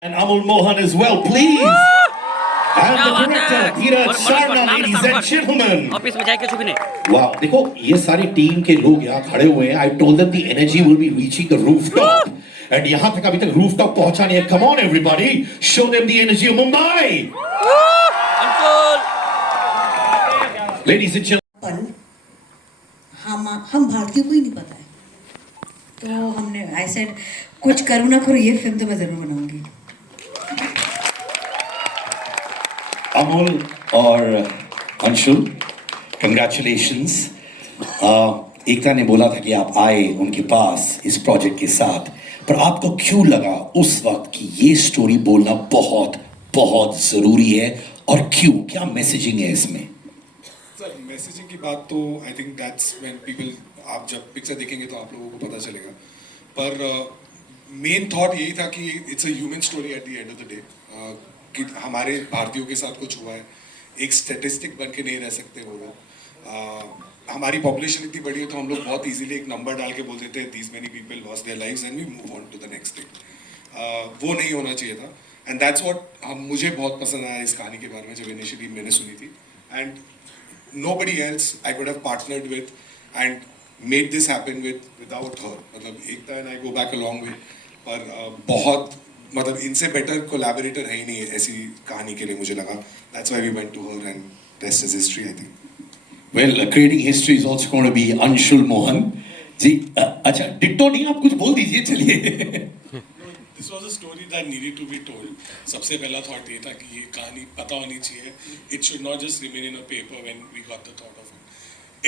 And Amul Mohan as well, please. And the director, Dheeraj Sharma, ladies and gentlemen. Office में जाके छुपने Wow, देखो ये सारी टीम के लोग यहाँ खड़े हुए हैं. I told them the energy will be reaching the rooftop. And यहाँ तक अभी तक rooftop पहुँचा नहीं है. Come on everybody, show them the energy of Mumbai. Ankul Ladies and gentlemen. पल हम भारतीयों को ही नहीं पता है, तो हमने आई सेड कुछ करूँ ना करूँ ये फिल्म तो मैं जरूर बनाऊंगी. Amul और अंशुल, congratulations. एकता ने बोला था कि आप आए उनके पास इस प्रोजेक्ट के साथ, पर आपको क्यों लगा उस वक्त कि ये स्टोरी बोलना बहुत बहुत जरूरी है, और क्यों, क्या मैसेजिंग है इसमें? सर मैसेजिंग की बात तो I think that's when people, आप जब पिक्चर देखेंगे तो आप लोगों को पता चलेगा. पर मेन थॉट यही था कि it's a human story at the end of the day, कि हमारे भारतीयों के साथ कुछ हुआ है. एक स्टैटिस्टिक बन के नहीं रह सकते वो लोग. हमारी पॉपुलेशन इतनी बड़ी है तो हम लोग बहुत इजीली एक नंबर डाल के बोल देते हैं these many people lost their lives and we move on to the next thing. वो नहीं होना चाहिए था. एंड दैट्स व्हाट मुझे बहुत पसंद आया इस कहानी के बारे में जब इनिशियली मैंने सुनी थी. And nobody else I could have partnered with and made this happen without her. मतलब एकता and I go back a long way. पर बहुत मतलब इनसे better collaborator है ही नहीं ऐसी कहानी के लिए मुझे लगा. That's why we went to her and rest is history I think. Well, creating history is also going to be Anshul Mohan जी. अच्छा डिट्टो नहीं, आप कुछ बोल दीजिए. चलिए. This was a story that needed to be told. सबसे पहला thought ये था कि ये कहानी पता होनी चाहिए. It should not just remain in a paper when we got the thought of it.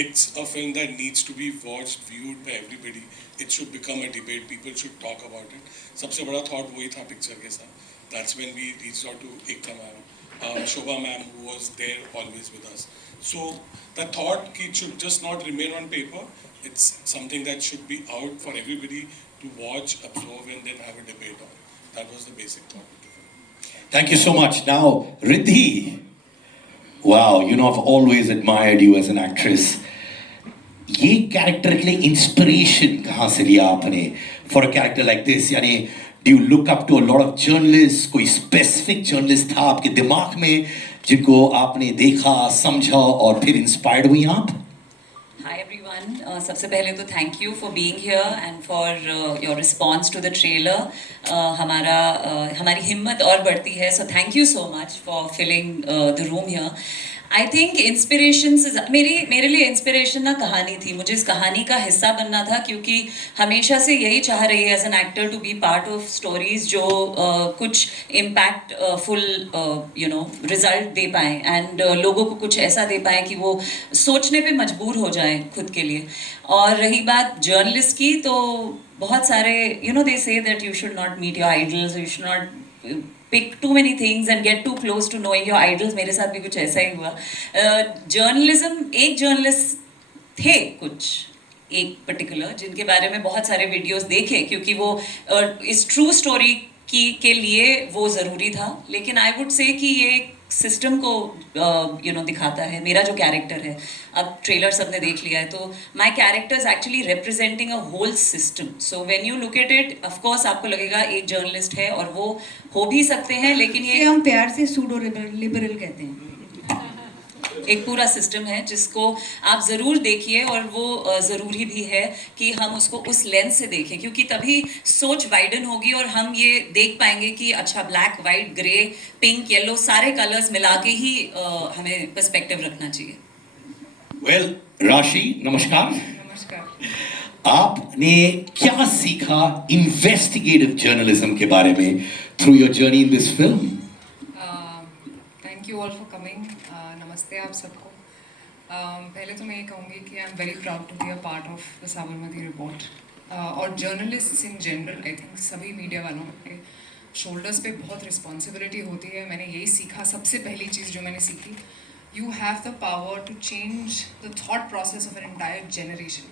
It's a film that needs to be watched, viewed by everybody. It should become a debate. People should talk about it. सबसे बड़ा thought वही था picture के साथ. That's when we reached out to Ekta ma'am, Shobha ma'am, who was there always with us. So the thought कि it should just not remain on paper. It's something that should be out for everybody to watch, absorb, and then have a debate on. That was the basic thought of the film. Thank you so much. Now, Riddhi. Wow, you know, I've always admired you as an actress. ये character के लिए inspiration कहाँ से लिया आपने for a character like this? यानी do you look up to a lot of journalist? कोई specific journalist था आपके दिमाग में जिनको आपने देखा, समझा और फिर इंस्पायर्ड हुई आप? Hi everyone. सबसे पहले तो thank you for being here and for your response to the trailer. हमारी हिम्मत और बढ़ती है. So thank you so much for filling the room here. I think inspirations मेरे लिए inspiration ना कहानी थी. मुझे इस कहानी का हिस्सा बनना था क्योंकि हमेशा से यही चाह रही है as an actor to be part of stories जो कुछ impactful result दे पाएँ and लोगों को कुछ ऐसा दे पाएँ कि वो सोचने पे मजबूर हो जाएं खुद के लिए. और रही बात जर्नलिस्ट की, तो बहुत सारे they say that you should not meet your idols, you should not pick too many things and get too close to knowing your idols. मेरे साथ भी कुछ ऐसा ही हुआ. जर्नलिज्म, एक जर्नलिस्ट थे कुछ एक पर्टिकुलर जिनके बारे में बहुत सारे वीडियोस देखे क्योंकि वो इस ट्रू स्टोरी के लिए वो ज़रूरी था. लेकिन आई वुड से कि ये सिस्टम को दिखाता है. मेरा जो कैरेक्टर है, अब ट्रेलर सबने देख लिया है, तो my character is actually representing a whole system. So when you look at it, of course आपको लगेगा एक जर्नलिस्ट है और वो हो भी सकते हैं, लेकिन ये हम प्यार से सूडो लिबरल कहते हैं. एक पूरा सिस्टम है जिसको आप ज़रूर देखिए, और वो ज़रूरी भी है कि हम उसको उस लेंस से देखें क्योंकि तभी सोच वाइडन होगी और हम ये देख पाएंगे कि अच्छा black, white, grey, pink, yellow सारे कलर्स मिला के ही हमें पर्सपेक्टिव रखना चाहिए. वेल, राशि नमस्कार. नमस्कार. आपने क्या सीखा इन्वेस्टिगेटिव जर्नलिज्म के बारे में through your journey in this film? Thank you all for coming. नमस्ते आप सबको. पहले तो मैं ये कहूँगी कि I am very proud to be a part of the Sabarmati Report. और journalist in general, I think सभी मीडिया वालों के शोल्डर्स पे बहुत रिस्पॉन्सिबिलिटी होती है. मैंने यही सीखा. सबसे पहली चीज़ जो मैंने सीखी, you have the power to change the thought process of an entire generation.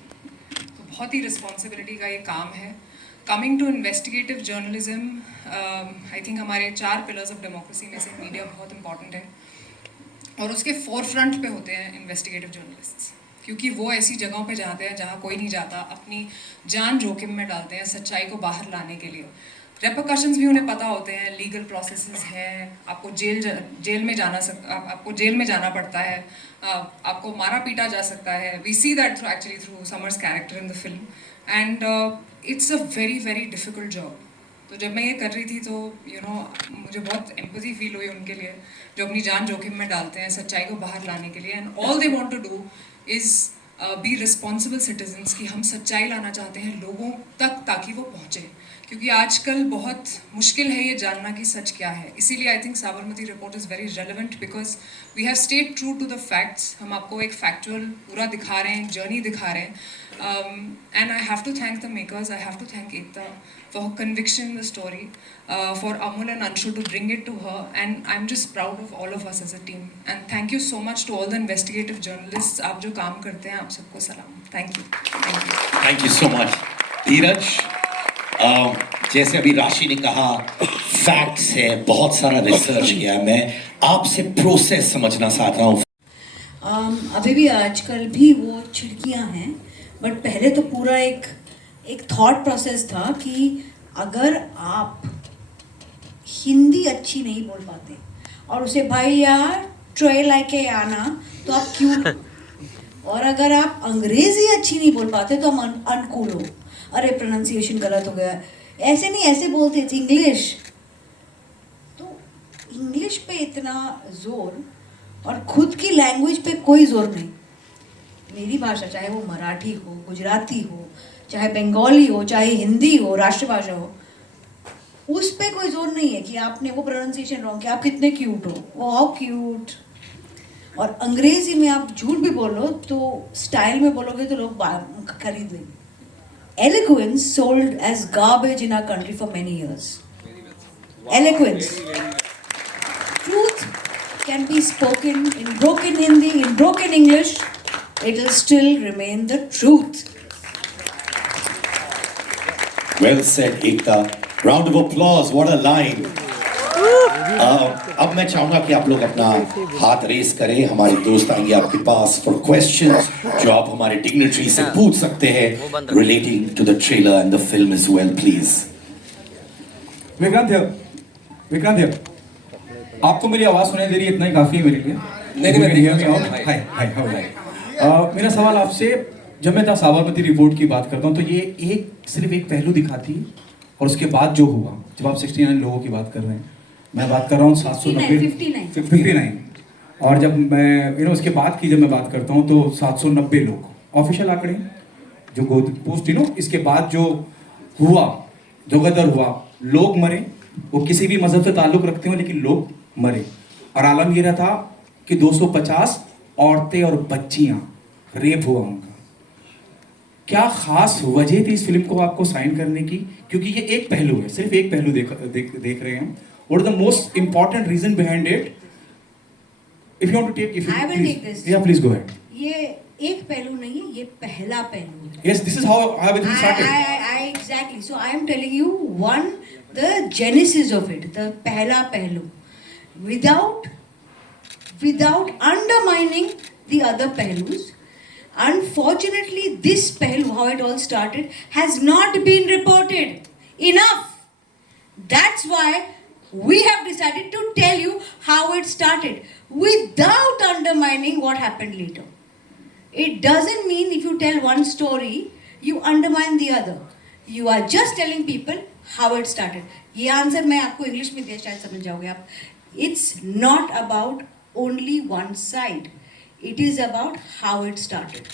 तो बहुत ही रिस्पॉन्सिबिलिटी का ये काम है. Coming to investigative journalism, I think हमारे 4 पिलर्स ऑफ डेमोक्रेसी में से मीडिया बहुत इंपॉर्टेंट है और उसके फोर फ्रंट पे होते हैं इन्वेस्टिगेटिव जर्नलिस्ट्स, क्योंकि वो ऐसी जगहों पे जाते हैं जहाँ कोई नहीं जाता, अपनी जान जोखिम में डालते हैं सच्चाई को बाहर लाने के लिए. रेपरकशंस भी उन्हें पता होते हैं, लीगल प्रोसेसेस हैं, आपको जेल में आपको जेल में जाना पड़ता है, आपको मारा पीटा जा सकता है. We see that through Samar's character in the film and it's a very very difficult job. तो जब मैं ये कर रही थी तो मुझे बहुत एम्पैथी फील हुई उनके लिए जो अपनी जान जोखिम में डालते हैं सच्चाई को बाहर लाने के लिए. And all they want to do is be responsible citizens कि हम सच्चाई लाना चाहते हैं लोगों तक ताकि वो पहुँचे, क्योंकि आजकल बहुत मुश्किल है ये जानना कि सच क्या है. इसीलिए I think Sabarmati report is very relevant because we have stayed true to the facts. हम आपको एक फैक्चुअल पूरा दिखा रहे हैं, जर्नी दिखा रहे हैं. And I have to thank the makers, I have to thank Ekta for her conviction in the story, for Amul and Anshu to bring it to her, and I'm just proud of all of us as a team. And thank you so much to all the investigative journalists. आप जो काम करते हैं आप सबको सलाम. Thank you. Thank you. Thank you so much Dheeraj. जैसे अभी राशि ने कहा फैक्ट्स है, बहुत सारा रिसर्च किया है. मैं आपसे प्रोसेस समझना चाहता हूँ. अभी भी आजकल भी वो छिड़कियाँ हैं, बट पहले तो पूरा एक थॉट प्रोसेस था कि अगर आप हिंदी अच्छी नहीं बोल पाते और उसे भाई यार ट्रे लाके आना तो आप क्यों, और अगर आप अंग्रेज़ी अच्छी नहीं बोल पाते तो हम अनकूल हो, अरे प्रोनाउंसिएशन गलत हो गया, ऐसे नहीं ऐसे बोलते थे इंग्लिश. तो इंग्लिश पे इतना जोर और खुद की लैंग्वेज पे कोई जोर नहीं. मेरी भाषा चाहे वो मराठी हो, गुजराती हो, चाहे बंगाली हो, चाहे हिंदी हो, राष्ट्रभाषा हो, उस पे कोई जोर नहीं है कि आपने वो प्रोनाउंसिएशन रॉन्ग किया, आप कितने क्यूट हो, वो हाउ क्यूट. और अंग्रेजी में आप झूठ भी बोलो तो स्टाइल में बोलोगे तो लोग खरीद लेंगे. Eloquence sold as garbage in our country for many years. Eloquence. Truth can be spoken in broken Hindi, in broken English. It will still remain the truth. Well said, Ekta. Round of applause. What a line. अब मैं चाहूंगा कि आप लोग अपना हाथ race करें. हमारे दोस्त आएंगे आपके पास फॉर क्वेश्चंस जो आप हमारे डिग्निटरी से पूछ सकते हैं relating to the trailer and the film as well. Please Vikrant here. आपको मेरी आवाज सुनाई दे रही है, इतना ही काफी है मेरे लिए. मेरा सवाल आपसे, जब मैं साबरमती रिपोर्ट की बात करता हूँ तो ये सिर्फ एक पहलू दिखाती है और उसके बाद जो हुआ, जब आप 69 लोगों की बात कर रहे हैं, मैं बात कर रहा हूँ 759. और जब मैं उसके बाद की जब मैं बात करता हूँ तो 790 लोग ऑफिशियल आंकड़े जो पोस्ट इसके बाद जो हुआ, जो गदर हुआ, लोग मरे, वो किसी भी मजहब से ताल्लुक रखते हो लेकिन लोग मरे. और आलम ये रहा था कि 250 औरतें और बच्चियां रेप हुआ उनका. क्या खास वजह थी इस फिल्म को आपको साइन करने की? क्योंकि ये एक पहलू है, सिर्फ एक पहलू देख रहे हैं. What is the most important reason behind it? If you want to take, I will take this. Yeah, please go ahead. ये एक पहलू नहीं है, ये पहला पहलू है. Yes, this is how everything started. I exactly. So I am telling you one, the genesis of it, the पहला पहलू, without undermining the other pehlus. Unfortunately, this pehlu, how it all started, has not been reported enough. That's why we have decided to tell you how it started without undermining what happened later. It doesn't mean if you tell one story, you undermine the other. You are just telling people how it started. ये answer मैं आपको English में दिया, शायद समझ जाओगे आप. It's not about only one side. It is about how it started.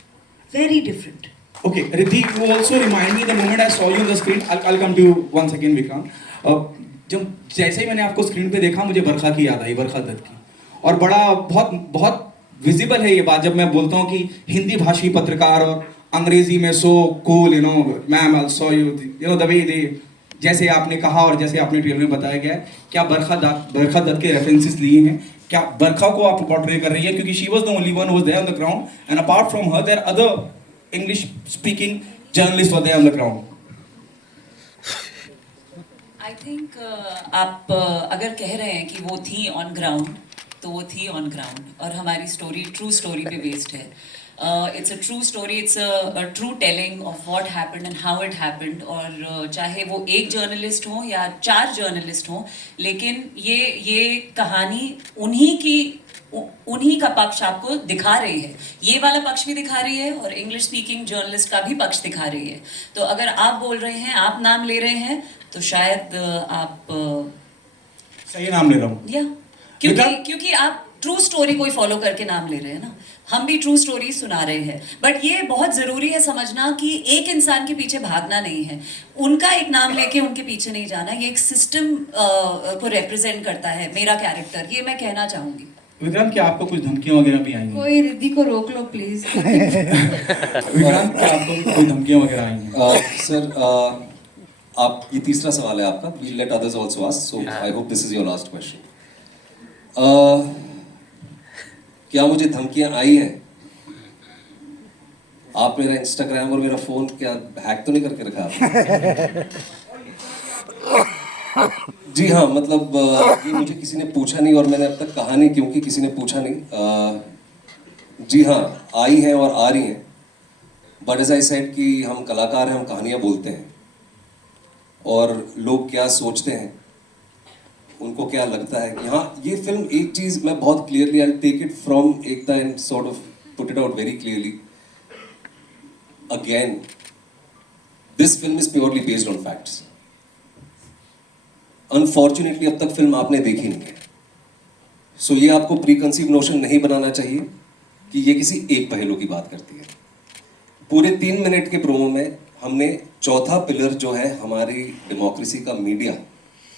Very different. Okay, Riddhi, you also remind me the moment I saw you on the screen. I'll come to you once again, Vikrant. जब जैसे ही मैंने आपको screen पे देखा मुझे बरखा की याद आई, बरखा दत्त की. और बहुत विजिबल है ये बात जब मैं बोलता हूँ कि हिंदी भाषी पत्रकार और अंग्रेजी में so cool, ma'am I saw you the way they, जैसे आपने कहा और जैसे आपने ट्रेलर में बताया गया है. क्या बरखा दत्त के रेफरेंसेस लिए हैं? क्या बरखा को आप पोर्ट्रे कर रही है? क्योंकि she was the only one who was there on the ground and apart from her their other English speaking journalist were there on the ground. I think आप अगर कह रहे हैं कि वो थी ऑन ग्राउंड तो वो थी ऑन ग्राउंड और हमारी स्टोरी ट्रू स्टोरी पे बेस्ड है. It's a true story, it's a true telling of what happened and how it happened. और चाहे वो एक जर्नलिस्ट हो या 4 जर्नलिस्ट हो, लेकिन ये कहानी उन्हीं का पक्ष आपको दिखा रही है. ये वाला पक्ष भी दिखा रही है और इंग्लिश स्पीकिंग जर्नलिस्ट का भी पक्ष दिखा रही है. तो अगर आप बोल रहे हैं, आप नाम ले रहे हैं, तो शायद आप सही नाम ले रहा हूँ. या क्योंकि आप ट्रू स्टोरी कोई फॉलो करके नाम ले रहे हैं ना. हम भी ट्रू स्टोरी सुना रहे हैं. बट ये बहुत ज़रूरी है समझना कि एक इंसान के पीछे भागना नहीं है, उनका एक नाम लेके उनके पीछे नहीं जाना. ये एक सिस्टम को रिप्रेजेंट करता है मेरा कैरेक्टर. ये मैं कहना चाहूँगी. विक्रांत, क्या आपको कुछ धमकियां वगैरह भी आई हैं? कोई रिद्धि को रोक लो प्लीज. विक्रांत, क्या आपको कोई धमकियां वगैरह आई हैं? सर, आप ये तीसरा सवाल है आपका. We let others also ask, so I hope this is your last question. क्या मुझे धमकियां आई हैं? आप मेरा इंस्टाग्राम और मेरा फोन क्या हैक तो नहीं करके रखा आपने? जी हाँ, मतलब ये मुझे किसी ने पूछा नहीं और मैंने अब तक कहा नहीं क्योंकि किसी ने पूछा नहीं. जी हाँ, आई हैं और आ रही हैं. बट एज आई सेड कि हम कलाकार हैं, हम कहानियाँ बोलते हैं और लोग क्या सोचते हैं, उनको क्या लगता है कि हाँ ये फिल्म. एक चीज़ मैं बहुत clearly I take it from Ekta and sort of put it out very clearly again. This film is purely based on facts. Unfortunately अब तक फिल्म आपने देखी नहीं है, सो ये आपको प्री कंसीव नोशन नहीं बनाना चाहिए कि ये किसी एक पहलू की बात करती है. पूरे 3 मिनट के प्रोमो में हमने चौथा पिलर जो है हमारी डेमोक्रेसी का, मीडिया,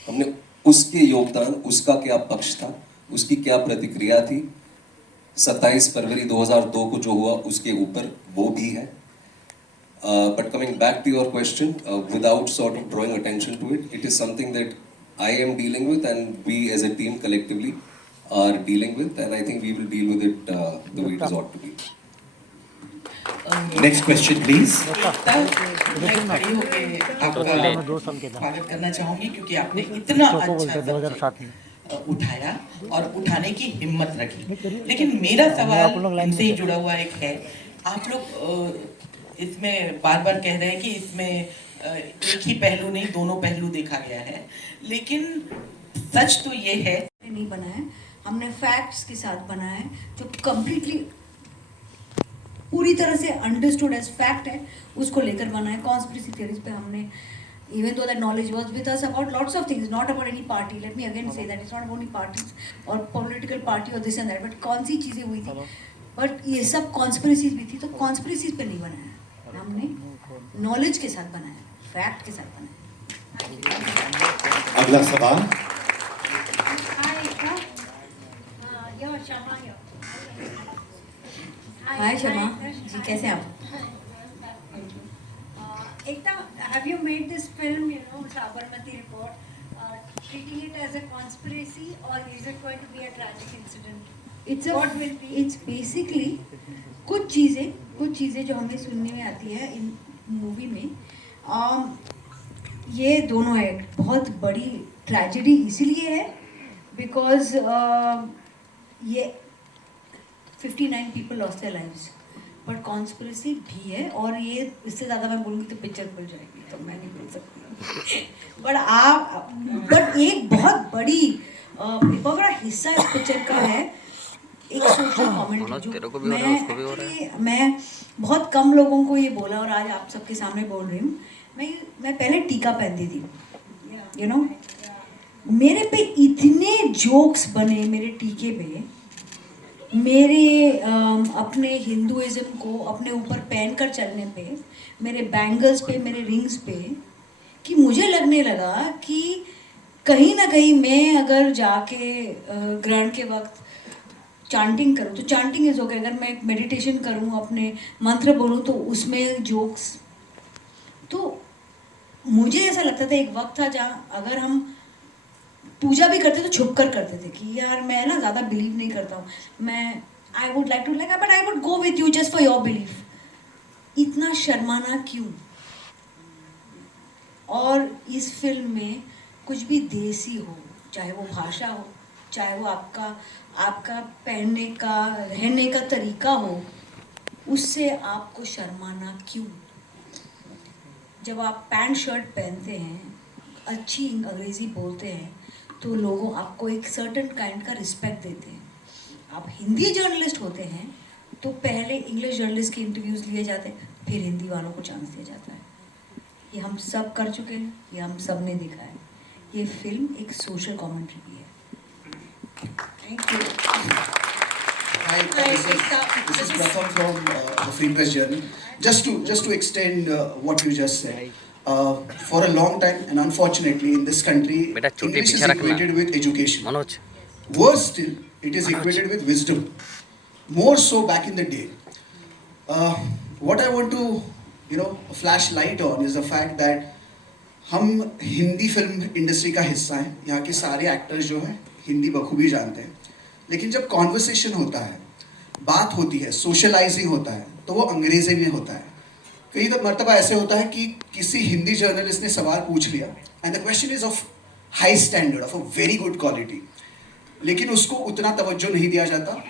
हमने उसके योगदान, उसका क्या पक्ष था, उसकी क्या प्रतिक्रिया थी, 27 फरवरी 2002 को जो हुआ उसके ऊपर वो भी है. But coming back to your question, without sort of drawing attention to it, it is something that I am dealing with and we as a team collectively are dealing with, and I think we will deal with it the way it is ought to be. Next question, please. मैं खड़ी होके आपका स्वागत करना चाहूंगी क्योंकि आपने इतना अच्छा उठाया और उठाने की हिम्मत रखी. लेकिन मेरा सवाल इनसे ही जुड़ा हुआ एक है. आप लोग इसमें बार बार कह रहे हैं कि इसमें एक ही पहलू नहीं, दोनों पहलू देखा गया है, लेकिन सच तो ये है नहीं बना है. हमने फैक्ट्स के साथ बना है जो कम्प्लीटली पूरी तरह से अंडरस्टूड एज फैक्ट है, उसको लेकर बना है. कॉन्स्पिरेसी थ्योरीज पे हमने, even though that knowledge was with us about lots of things, not about any party. Let me again say that it's not about any parties or political party or this and that, but कौन सी चीज़ें हुई थी, but ये सब conspiracies भी थी. तो conspiracies पे नहीं बनाया, हमने नॉलेज के साथ बनाया, फैक्ट के साथ बनाया. अगला सवाल. हाय शमा जी, कैसे आप? Ekta, have you made this film, Sabarmati Report, treating it as a conspiracy or is it going to be a tragic incident? What will be? It's basically कुछ चीज़ें जो हमें सुनने में आती है इन मूवी में, ये दोनों है बहुत बड़ी ट्रेजेडी इसीलिए है बिकॉज ये 59 people lost their lives. But conspiracy भी है और ये इससे ज़्यादा मैं बोलूँगी तो पिक्चर खुल जाएगी, तो मैं नहीं बोल सकती. बट एक बहुत बड़ा हिस्सा इस पिक्चर का है एक सोशल कमेंट्री. मैं बहुत कम लोगों को ये बोला और आज आप सबके सामने बोल रही हूँ. मैं पहले टीका पहनती थी, यू नो, मेरे पे इतने जोक्स बने मेरे टीके पे, मेरे अपने हिंदुइज्म को अपने ऊपर पहन कर चलने पे, मेरे बैंगल्स पे, मेरे रिंग्स पे, कि मुझे लगने लगा कि कहीं ना कहीं मैं अगर जाके ग्रहण के वक्त चांटिंग करूँ तो चांटिंग इज़ ओके, अगर मैं मेडिटेशन करूँ, अपने मंत्र बोलूँ तो उसमें जोक्स. तो मुझे ऐसा लगता था एक वक्त था जहाँ अगर हम पूजा भी करते तो छुप कर करते थे कि यार मैं ना ज़्यादा बिलीव नहीं करता हूँ, मैं I would like to like but I would go with you just for your belief. इतना शर्माना क्यों? और इस फिल्म में कुछ भी देसी हो, चाहे वो भाषा हो, चाहे वो आपका पहनने का रहने का तरीका हो, उससे आपको शर्माना क्यों? जब आप पैंट शर्ट पहनते हैं, अच्छी अंग्रेज़ी बोलते हैं, तो लोगों आपको एक सर्टन काइंड का रिस्पेक्ट देते हैं। आप हिंदी जर्नलिस्ट होते हैं तो पहले इंग्लिश जर्नलिस्ट के इंटरव्यूज़ लिए जाते हैं, फिर हिंदी वालों को चांस दिया जाता है। ये हम सब कर चुके हैं, ये हम सब ने देखा है। ये फिल्म एक सोशल कमेंट्री भी है। Thank you. Hi, this is Pratham from the Film Press Journal. Just to extend what you just said, for a long time and unfortunately in this country, बेटा चोटी English is पीछे रखना। equated with education. Manoj Worse still, it is equated with wisdom. More so back in the day. What I want to flash light on is the fact that हम Hindi film industry का हिस्सा हैं। यहाँ के सारे actors जो हैं हिंदी बखूबी जानते हैं, लेकिन जब कॉन्वर्सेशन होता है, बात होती है, सोशलाइजिंग होता है, तो वो अंग्रेजी में होता है। कई मरतबा ऐसे होता है कि किसी हिंदी जर्नलिस्ट ने सवाल पूछ लिया and the question is of high standard, of a very good quality, लेकिन उसको उतना तवज्जो नहीं दिया जाता।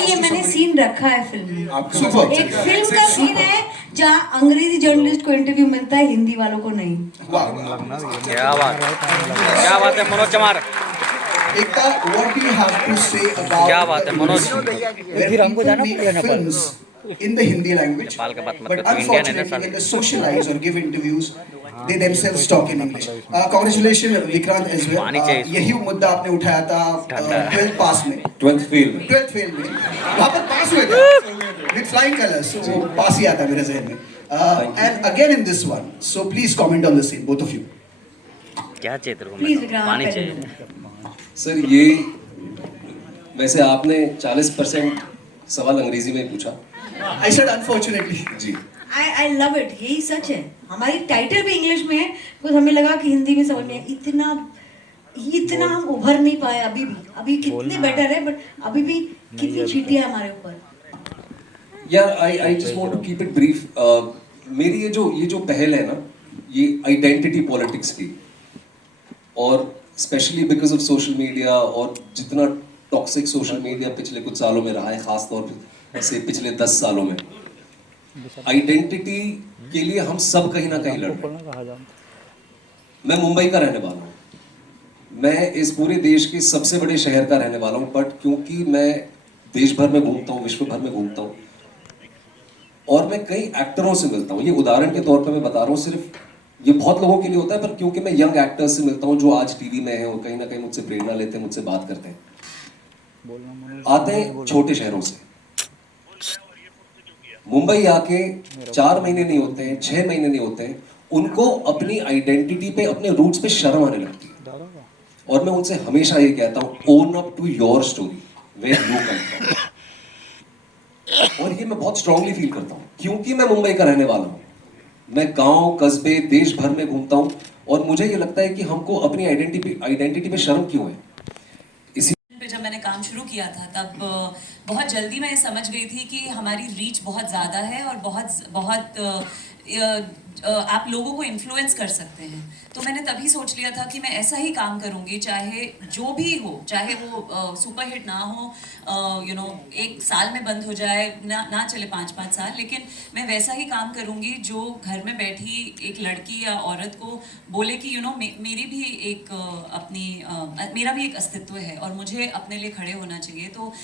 ये मैंने सीन रखा है फिल्म में। सुपर। एक फिल्म का सीन है जहाँ अंग्रेजी जर्नलिस्ट को इंटरव्यू मिलता है, हिंदी वालों को नहीं। क्या बात है मनोज चमार, एकता, what do you have to say about क्या बात है मनोज? फिर हमको जाना पड़ेगा Nepal in the Hindi language, Nepal का बात मत but कर, तू इंडियन है ना unfortunately साले। when they socialize or give interviews, they themselves talk in English. Congratulations Vikrant as well. पानी चाहिए इसको। यही मुद्दा आपने उठाया था 12th पास में, 12th फेल में 12th फेल में, वहाँ पर पास हुए थे with flying colors, so पास ही आता मेरे जहन में। And again in this one, so please comment on the same, both of you. क्या चाहिए तेरे को? Please, मतलब विक्रांत, पानी पहले चाहिए। सर ये वैसे आपने 40% सवाल अंग्रेजी में पूछा। I said unfortunately. Ji I love it, यही सच है। हमारी टाइटल भी इंग्लिश में है, तो हमें लगा कि हिंदी में समझ में आए। इतना हम उभर नहीं पाए अभी भी। अभी कितने बेटर है, बट अभी भी कितनी चीटियां हमारे ऊपर। यार I just want to keep it brief. मेरी ये जो पहल है ना, ये आइडेंटिटी पॉलिटिक्स की, और specially because of social media और जितना टॉक्सिक सोशल मीडिया पिछले कुछ सालों में रहा है, खास तौर से पिछले 10 सालों में, आइडेंटिटी के लिए हम सब कहीं ना कहीं लड़ रहे हैं। मैं मुंबई का रहने वाला हूँ, मैं इस पूरे देश के सबसे बड़े शहर का रहने वाला हूँ, बट क्योंकि मैं देश भर में घूमता हूँ, विश्व भर में घूमता हूँ, और मैं कई एक्टरों से मिलता हूँ। ये उदाहरण के तौर पर मैं बता रहा हूँ, सिर्फ ये बहुत लोगों के लिए होता है, पर क्योंकि मैं यंग एक्टर्स से मिलता हूँ जो आज टीवी में हैं और कहीं ना कहीं मुझसे प्रेरणा लेते हैं, मुझसे बात करते हैं, आते हैं छोटे शहरों से। मुंबई आके 4 महीने नहीं होते हैं, 6 महीने नहीं होते हैं, उनको अपनी आइडेंटिटी पे, अपने रूट्स पे शर्म आने लगती है। और मैं उनसे हमेशा ये कहता हूँ, own up to your story, where you come from. और ये मैं बहुत स्ट्रांगली फील करता हूँ, क्योंकि मैं मुंबई का रहने वाला हूँ। मैं गांव कस्बे देश भर में घूमता हूँ, और मुझे ये लगता है कि हमको अपनी आइडेंटिटी पे शर्म क्यों है। इसी पे जब मैंने काम शुरू किया था, तब बहुत जल्दी मैं समझ गई थी कि हमारी रीच बहुत ज़्यादा है और बहुत आप लोगों को इन्फ्लुएंस कर सकते हैं। तो मैंने तभी सोच लिया था कि मैं ऐसा ही काम करूँगी, चाहे जो भी हो, चाहे वो सुपरहिट ना हो, एक साल में बंद हो जाए, ना चले 5-5 साल, लेकिन मैं वैसा ही काम करूँगी जो घर में बैठी एक लड़की या औरत को बोले कि मेरी भी एक मेरा भी एक अस्तित्व है और मुझे अपने लिए खड़े होना चाहिए। तो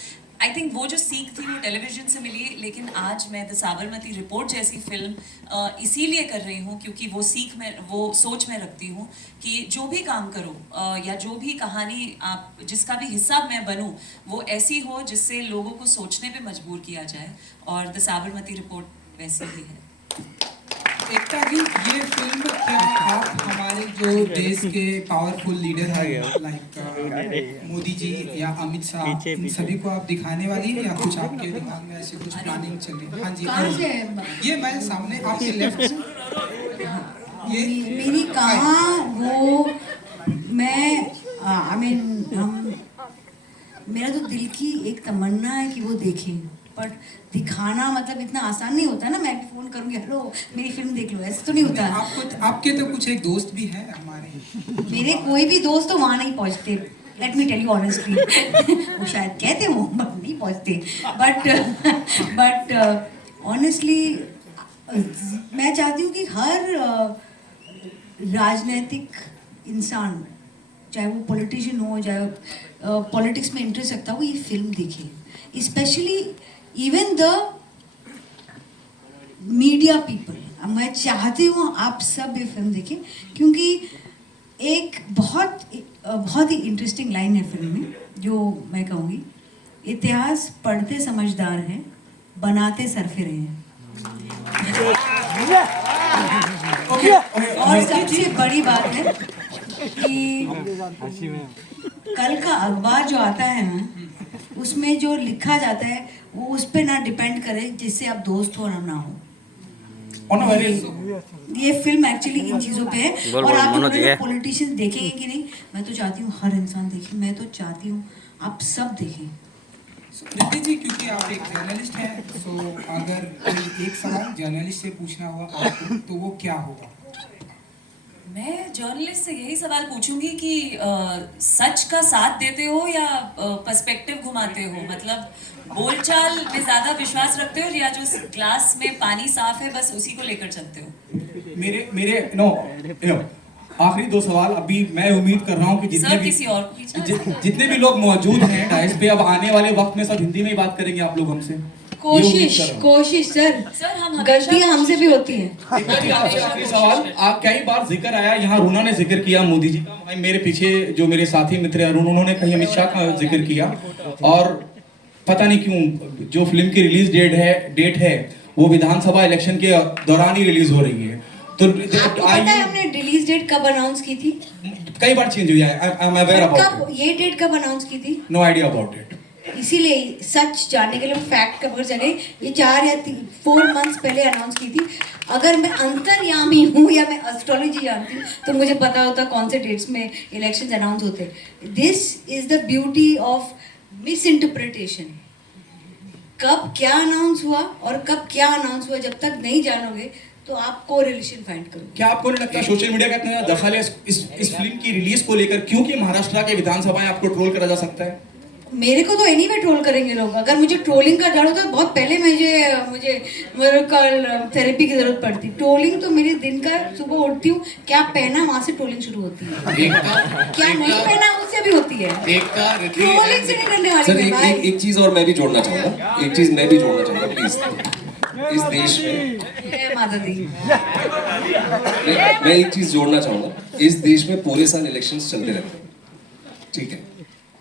आई थिंक वो जो सीख थी वो टेलीविजन से मिली, लेकिन आज मैं द साबरमती रिपोर्ट जैसी फिल्म इसीलिए कर रही हूँ क्योंकि वो सीख में, वो सोच में रखती हूँ कि जो भी काम करो या जो भी कहानी आप जिसका भी हिस्सा मैं बनूँ, वो ऐसी हो जिससे लोगों को सोचने पे मजबूर किया जाए, और द साबरमती रिपोर्ट वैसी ही है। एकता जी, ये फिल्म क्या आप हमारे जो देश के पावरफुल लीडर हैं, लाइक मोदी जी या अमित शाह, इन सभी को आप दिखाने वाली हैं या कुछ आपके दिमाग में ऐसे कुछ प्लानिंग चल रही है? हाँ जी, कहाँ से है? ये मैं सामने आपके लेफ्ट से, ये मेरी कहाँ वो, मैं मेरा तो दिल की एक तमन्ना है कि वो देखें, बट दिखाना मतलब इतना आसान नहीं होता ना। मैं फोन करूंगी, हेलो मेरी फिल्म देख लो, ऐसे तो नहीं होता। आपके तो कुछ एक दोस्त भी है हमारे। मेरे कोई भी दोस्त तो वहाँ नहीं पहुँचते, let me tell you honestly. वो शायद कहते हो बट नहीं पहुँचते। बट ऑनेस्टली मैं चाहती हूँ कि हर राजनीतिक इंसान, चाहे वो पॉलिटिशियन हो, चाहे पॉलिटिक्स में इंटरेस्ट रखता हो, ये फिल्म देखे। Specially even the media people, मैं चाहती हूँ आप सब ये फिल्म देखें, क्योंकि एक बहुत ही इंटरेस्टिंग लाइन है फिल्म में, जो मैं कहूँगी, इतिहास पढ़ते समझदार हैं, बनाते सरफिरे हैं। और सबसे बड़ी बात है कि कल का अखबार जो आता है ना, उसमें जो लिखा जाता है वो उस पर ना डिपेंड करे जिससे आप दोस्त हो ना हो। ये फिल्म एक्चुअली इन चीज़ों पे है। और आप पॉलिटिशियन देखेंगे कि नहीं, मैं तो चाहती हूँ हर इंसान देखे, मैं तो चाहती हूँ आप सब देखें। रिद्धि जी, क्योंकि आप एक जर्नलिस्ट हैं, तो अगर कोई एक सवाल जर्नलिस्ट से पूछना हुआ आपको, तो वो क्या होगा? मैं जर्नलिस्ट से यही सवाल पूछूंगी कि सच का साथ देते हो या पर्सपेक्टिव घुमाते हो? मतलब बोलचाल में ज्यादा विश्वास रखते हो या जो ग्लास में पानी साफ है बस उसी को लेकर चलते हो? मेरे नो आखिरी दो सवाल। अभी मैं उम्मीद कर रहा हूँ कि जितने भी लोग मौजूद हैं डाइस पे, अब आने वाले वक्त में सब हिंदी में ही बात करेंगे आप लोग हमसे। कोशिश सर हम गलतियां हमसे भी होती हैं। आखिरी सवाल, कई बार जिक्र आया यहाँ, रूना ने जिक्र किया मोदी जी का, मेरे पीछे जो मेरे साथी मित्र हैं अरुण, उन्होंने कहीं अमित शाह का जिक्र किया, और पता नहीं क्यों जो फिल्म की रिलीज डेट है वो विधानसभा इलेक्शन के दौरान ही रिलीज हो रही है। तो आपको पता है हमने रिलीज डेट कब अनाउंस की थी? कई बार चेंज हुई है, I am aware about it. ये डेट कब अनाउंस की थी? No idea about it. इसीलिए सच जानने के लिए फैक्ट कवर चले, ये 4 या 4 मंथ्स पहले अनाउंस की थी। अगर मैं अंतर्यामी हूँ या मैं एस्ट्रोलॉजी जानती हूँ तो मुझे पता होता कौन से डेट्स में इलेक्शंस अनाउंस होते। This is the beauty of miss interpretation. कब क्या अनाउंस हुआ और कब क्या अनाउंस हुआ, जब तक नहीं जानोगे तो आप कोरिलेशन फाइंड करो। क्या आपको नहीं लगता सोशल मीडिया का इतना दखल है इस फिल्म की रिलीज को लेकर, क्योंकि महाराष्ट्र के विधानसभा में आपको ट्रोल करा जा सकता है? मेरे को तो एनीवे ट्रोल करेंगे लोग। अगर मुझे ट्रोलिंग का डर होता तो बहुत पहले मुझे कल थेरेपी की जरूरत पड़ती। ट्रोलिंग तो मेरे दिन का, सुबह उठती हूँ क्या पहना वहाँ से ट्रोलिंग शुरू होती है, क्या नहीं पहना उससे भी होती है, ट्रोलिंग से नहीं करने वाली। सर एक चीज और मैं भी जोड़ना चाहूँगा, प्लीज। इस देश में मैं एक चीज जोड़ना चाहूँगा, इस देश में पूरे साल इलेक्शंस चलते रहते हैं, ठीक है,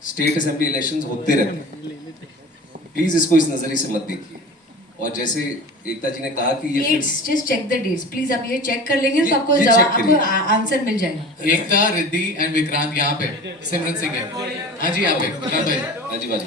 स्टेट असेंबली इलेक्शंस होते रहते हैं। प्लीज इसको इस नजरिए से मत देखिए। और जैसे एकता जी ने कहा कि ये just check the dates please, आप ये चेक कर लेंगे तो आपको आंसर मिल जाएगा। एकता, रिद्धि एंड विक्रांत यहाँ पे, सिमरन सिंह है, हाँ जी यहाँ पे, हाँ जी बाजी।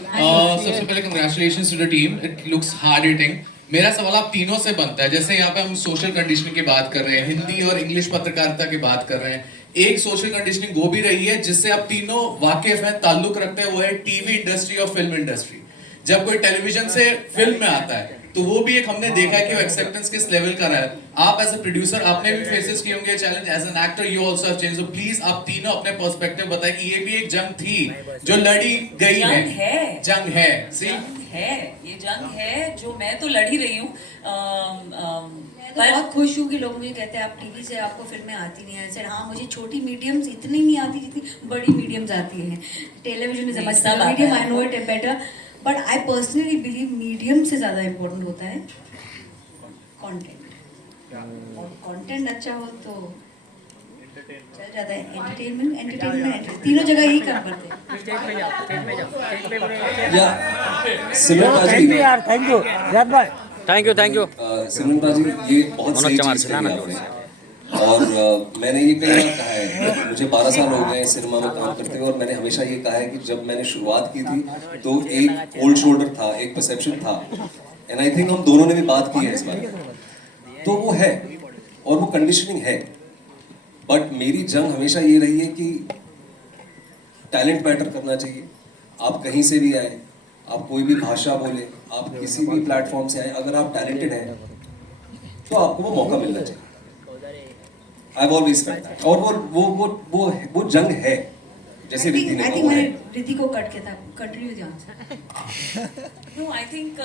सबसे पहले congratulations to the team, it looks hard hitting. मेरा सवाल आप तीनों से बनता है, जैसे यहाँ पे हम सोशल कंडीशनिंग की बात कर रहे हैं, हिंदी और इंग्लिश पत्रकारिता की बात कर रहे हैं, एक सोशल कंडीशनिंग वो भी रही है जिससे आप तीनों वाकिफ हैं, ताल्लुक रखते हैं, वो है टीवी इंडस्ट्री और फिल्म इंडस्ट्री। जब कोई टेलीविजन से फिल्म में आता है तो वो भी एक हमने देखा है कि वो एक्सेप्टेंस किस लेवल का रहा है। आप एज अ प्रोड्यूसर आपने भी फेसेस किए होंगे challenge, as an actor you also have change. So please आप तीनों अपने पर्सपेक्टिव बताएं कि ये भी एक जंग थी जो लड़ी गई है। जंग है ये जंग है जो मैं तो लड़ ही रही हूँ। मैं तो बहुत खुश हूँ कि लोग मुझे कहते हैं आप टीवी से आपको फिल्में आती नहीं है। सर हाँ, मुझे छोटी मीडियम्स इतनी नहीं आती जितनी बड़ी मीडियम्स आती हैं। Television is a much medium, I know it better, but I personally believe medium से ज़्यादा इम्पोर्टेंट होता है कंटेंट। और कंटेंट अच्छा हो तो चल जाता है। एंटरटेनमेंट तीनों जगह ही काम करते हैं। थैंक यू सिमरन बाजी, ये बहुत सही चीज कही आपने। और मैंने ये कई बार कहा है, मुझे 12 साल हो गए सिनेमा में काम करते हुए, और मैंने हमेशा ये कहा है कि जब मैंने शुरुआत की थी तो एक कोल्ड शोल्डर था, एक परसेप्शन था, एंड आई थिंक हम दोनों ने भी बात की है इस बारे में। तो वो है और वो कंडीशनिंग है, बट मेरी जंग हमेशा ये रही है कि टैलेंट मैटर करना चाहिए। आप कहीं से भी आए, आप कोई भी भाषा बोले, आप किसी भी प्लेटफॉर्म से आए, अगर आप टैलेंटेड हैं तो आपको वो मौका मिलना चाहिए। I've always felt that. और वो जंग है, जैसे रिद्धि ने आई थिंक कहा मैंने है। रिद्धि को कट रही हूँ ध्यान से। नो आई थिंक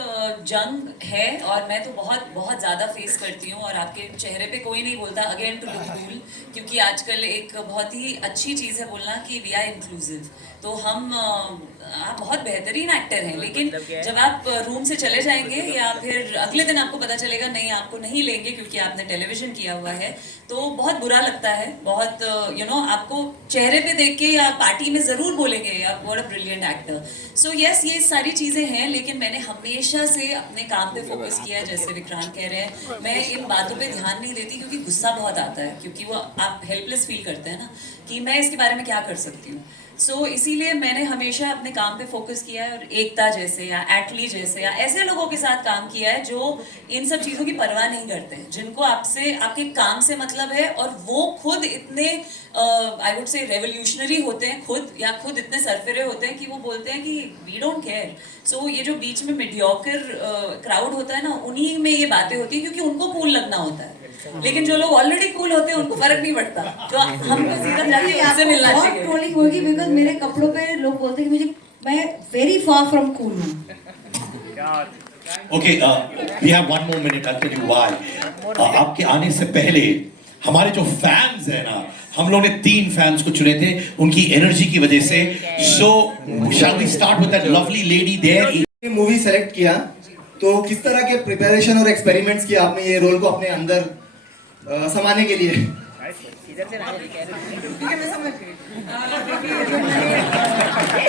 जंग है और मैं तो बहुत बहुत ज़्यादा फेस करती हूँ और आपके चेहरे पे कोई नहीं बोलता अगेन टू लुक कूल, क्योंकि आजकल एक बहुत ही अच्छी चीज़ है बोलना कि वी आर इंक्लूसिव। तो हम आप बहुत बेहतरीन एक्टर हैं, लेकिन जब आप रूम से चले जाएंगे या फिर अगले दिन आपको पता चलेगा नहीं आपको नहीं लेंगे क्योंकि आपने टेलीविज़न किया हुआ है, तो बहुत बुरा लगता है। बहुत यू नो आपको चेहरे पे देख के या पार्टी में ज़रूर बोलेंगे या what a brilliant actor. So yes ये सारी चीज़ें हैं, लेकिन मैंने हमेशा से अपने काम पे फोकस किया है। जैसे विक्रांत कह रहे हैं, मैं इन बातों पे ध्यान नहीं देती क्योंकि गुस्सा बहुत आता है, क्योंकि वो आप हेल्पलेस फील करते हैं ना कि मैं इसके बारे में क्या कर सकती हूँ। सो इसीलिए मैंने हमेशा अपने काम पे फोकस किया है और एकता जैसे या एटली जैसे या ऐसे लोगों के साथ काम किया है जो इन सब चीज़ों की परवाह नहीं करते हैं, जिनको आपसे आपके काम से मतलब है और वो खुद इतने आई वुड से रेवोल्यूशनरी होते हैं खुद, या खुद इतने सरफिरे होते हैं कि वो बोलते हैं कि वी डोंट केयर। सो ये जो बीच में मीडियोकर क्राउड होता है ना, उन्हीं में ये बातें होती हैं क्योंकि उनको कूल लगना होता है। लेकिन जो लोग ऑलरेडी कूल होते हैं उनको फर्क नहीं पड़ता, तो हमको सीधा जाके उनसे मिलना चाहिए। ट्रोलिंग होगी बिकॉज मेरे कपड़ों पे लोग बोलते हैं कि मुझे मैं वेरी फार फ्रॉम कूल हूँ। Okay, we have one more minute. I'll tell you why. आपके आने से पहले हमारे जो फैंस हैं ना, हम लोग ने 3 फैंस को चुने थे उनकी एनर्जी की वजह से। So shall we start with that lovely lady there? ये मूवी सेलेक्ट किया तो किस तरह के प्रिपरेशन और एक्सपेरिमेंट्स किया आपने ये रोल को अपने अंदर समाने के लिए? ठीक है, मैं समझ गई।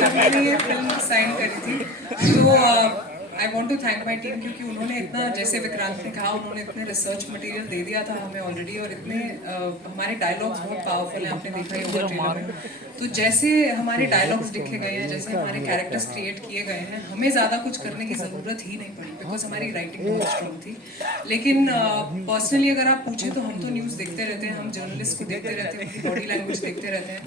जब मैंने ये फिल्म साइन करी थी तो I want to thank my team, क्योंकि उन्होंने इतना, जैसे विक्रांत ने कहा, उन्होंने इतने रिसर्च मटेरियल दे दिया था हमें ऑलरेडी, और इतने हमारे डायलॉग्स बहुत पावरफुल हैं, आपने देखा ही होगा ट्रेलर में। तो जैसे हमारे डायलॉग्स लिखे गए हैं, जैसे हमारे कैरेक्टर्स क्रिएट किए गए हैं, हमें ज़्यादा कुछ करने की ज़रूरत ही नहीं पड़ी बिकॉज हमारी राइटिंग बहुत स्ट्रॉन्ग थी। लेकिन पर्सनली अगर आप पूछें तो हम तो न्यूज़ देखते रहते हैं, हम जर्नलिस्ट को देखते रहते हैं, उनकी बॉडी लैंग्वेज देखते रहते हैं।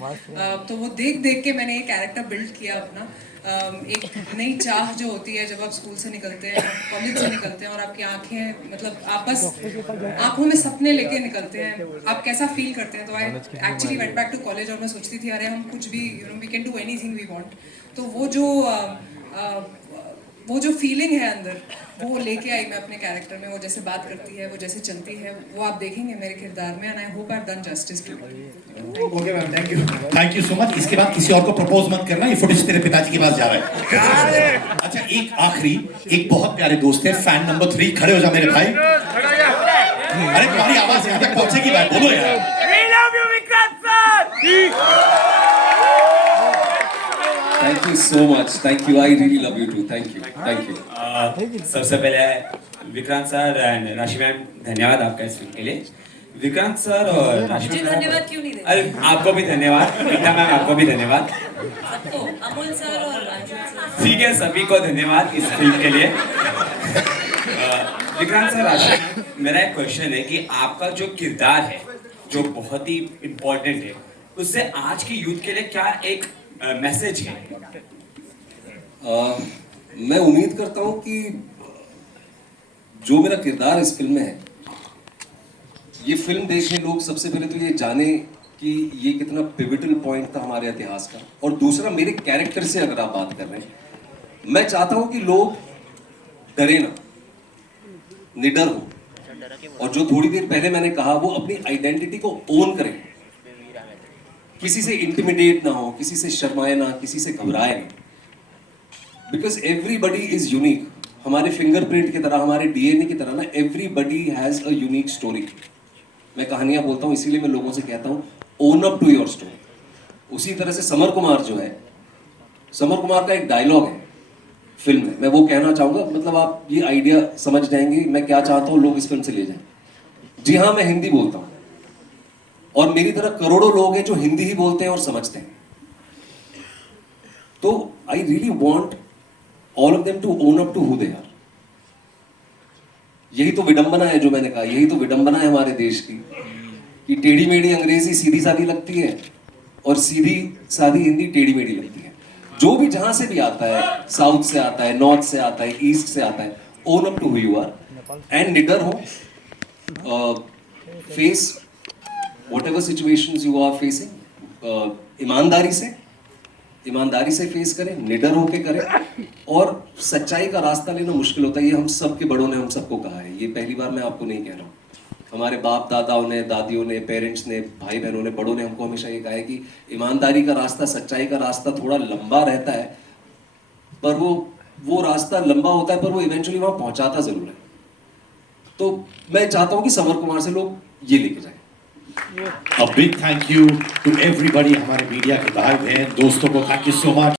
तो वो देख देख के मैंने ये कैरेक्टर बिल्ड किया अपना। एक नई चाह जो होती है जब आप स्कूल से निकलते हैं, कॉलेज से निकलते हैं और आपकी आंखें, मतलब आप बस आंखों में सपने लेके निकलते हैं, आप कैसा फील करते हैं। तो I actually went back to college और मैं सोचती थी अरे हम कुछ भी, you know, we can do anything we want. तो वो जो फीलिंग है अंदर, वो लेके आई मैं अपने कैरेक्टर में। वो जैसे बात करती है, वो जैसे चलती है, वो आप देखेंगे मेरे किरदार में, and I hope I have done justice to it. Okay ma'am, thank you. Thank you so much. इसके बाद किसी और को प्रपोज मत करना, ये फुटेज तेरे पिताजी के पास जा रहा है। अच्छा, एक आखिरी, एक बहुत प्यारे दोस्त है, फैन नंबर 3, खड़े हो जा मेरे भाई। अरे तुम्हारी आवाज यहाँ तक पहुंचेगी भाई, बोलो यार। Thank you so much, thank you, I really love you too, thank you, thank you. सबसे पहले Vikrant sir and Rashi ma'am, धन्यवाद आपका इस फिल्म के लिए। विक्रांत सर और राशि मुझे मैम, धन्यवाद क्यों नहीं देते? अरे आपको भी धन्यवाद, एकता मैम आपको भी धन्यवाद, सबको, अमोल सर और अंशुल सर। ठीक है, सभी को धन्यवाद इस फिल्म के लिए। विक्रांत सर, राशि, मेरा एक क्वेश्चन है कि आपका जो किरदार है जो बहुत ही इम्पोर्टेंट है, उससे आज की यूथ के लिए क्या एक मैसेज है? मैं उम्मीद करता हूँ कि जो मेरा किरदार इस फिल्म में है, ये फिल्म देखे लोग सबसे पहले तो ये जाने कि ये कितना पिवटल पॉइंट था हमारे इतिहास का, और दूसरा मेरे कैरेक्टर से अगर आप बात कर रहे हैं, मैं चाहता हूँ कि लोग डरे ना, निडर हो, और जो थोड़ी देर पहले मैंने कहा वो अपनी आइडेंटिटी को ओन करें, किसी से इंटिमिडेट ना हो, किसी से शर्माए ना, किसी से घबराए ना, बिकॉज एवरीबडी इज यूनिक। हमारे फिंगरप्रिंट की तरह, हमारे डीएनए की तरह ना, everybody has a unique story. मैं कहानियां बोलता हूँ, इसीलिए मैं लोगों से कहता हूँ own up to your story. उसी तरह से समर कुमार जो है, समर कुमार का एक डायलॉग है फिल्म में, मैं वो कहना चाहूंगा, मतलब आप ये आइडिया समझ जाएंगे मैं क्या चाहता हूँ लोग इस फिल्म से ले जाएं। जी हाँ, मैं हिंदी बोलता हूँ, और मेरी तरह करोड़ों लोग हैं जो हिंदी ही बोलते हैं और समझते हैं। तो I really want all of them to own up to who they are. यही तो विडंबना है, जो मैंने कहा, यही तो विडंबना है हमारे देश की, कि टेढ़ी मेढ़ी अंग्रेजी सीधी सादी लगती है और सीधी सादी हिंदी टेढ़ी मेढ़ी लगती है। जो भी जहां से भी आता है, साउथ से आता है, नॉर्थ से आता है, ईस्ट से आता है, own up to who you are and निडर हो, face whatever situations you are facing, ईमानदारी से, ईमानदारी से फेस करें, निडर होके करें, और सच्चाई का रास्ता लेना मुश्किल होता है, ये हम सब के बड़ों ने हम सबको कहा है, ये पहली बार मैं आपको नहीं कह रहा हूँ। हमारे बाप दादाओं ने, दादियों ने, पेरेंट्स ने, भाई बहनों ने, बड़ों ने हमको हमेशा ये कहा है कि ईमानदारी का रास्ता, सच्चाई का रास्ता थोड़ा लंबा रहता है, पर वो रास्ता लंबा होता है, पर वो इवेंचुअली वहाँ पहुँचाता ज़रूर है। तो मैं चाहता हूँ कि समर कुमार से लोग ये लेके जाएं। A big thank you to everybody, हमारे मीडिया के भाई बहन दोस्तों को, थैंक यू सो मच।